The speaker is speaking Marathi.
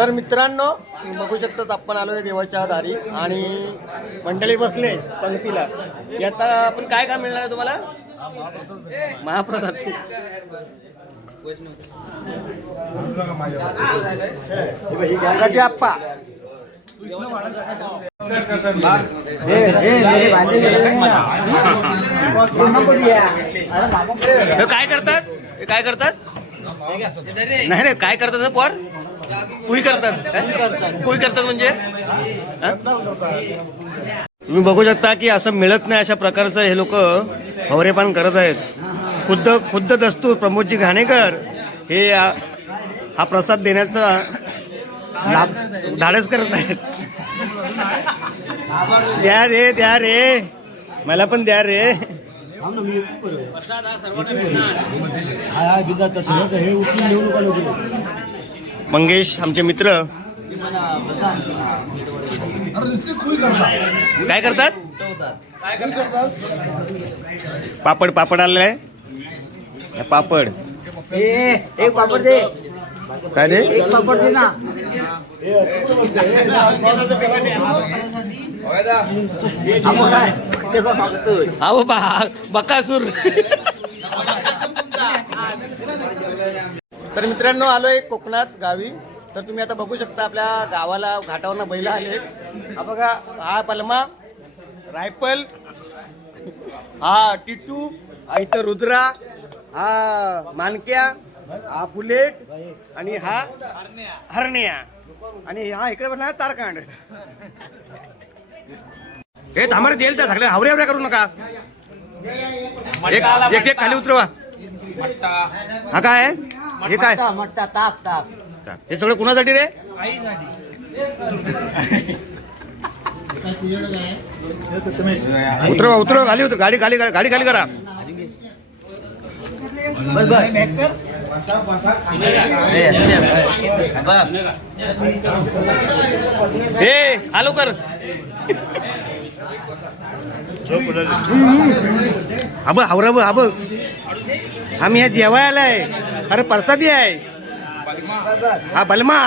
तर मित्रांनो तुम्ही बघू शकता आपण आलोय देवाच्या दारी आणि मंडळी बसले पंक्तीला. आता आपण काय काम मिळणार आहे तुम्हाला? महाप्रसाद. ही गंगाची आप्पा काय करतात? काय करतात? नाही रे, काय करतात पोर? कुई करतात. कुई करतात म्हणजे तुम्ही बघू शकता की असं मिळत नाही अशा प्रकारचं हे लोक हवरेपान करत आहेत. खुद्द दस्तूर प्रमोदजी घाणेकर हे हा प्रसाद देण्याचा धाडस करत आहेत. द्या रे मला पण द्या रे. मंगेश आमचे मित्र काय करतात? पापड आलेला आहे. पापड एक पापड दे. काय दे? एक पापड दे ना. अहो बकासूर. तर मित्रांनो आलोय कोकणात गावी. तर तुम्ही आता बघू शकता आपल्या गावाला घाटावरनं बैल आलेत. हा बघा, हा पलमा, रायफल, हा टिटू, हा इथं रुद्रा, हा मानक्या, हा बुलेट आणि हा हरण्या आणि हा इकडे पण हा तारकांड. हे थांबा देईल तर सगळे हावऱ्या करू नका. एक एक खाली उतरवा. हा काय आहे? हे काय? मट्टा ताप. हे सगळं कुणासाठी रे? उतरवा खाली उतर. गाडी खाली करा. हे आलो कर. हावरा आम्ही ह्या जेवाय आलाय. अरे प्रसादी आहे हा बलमा.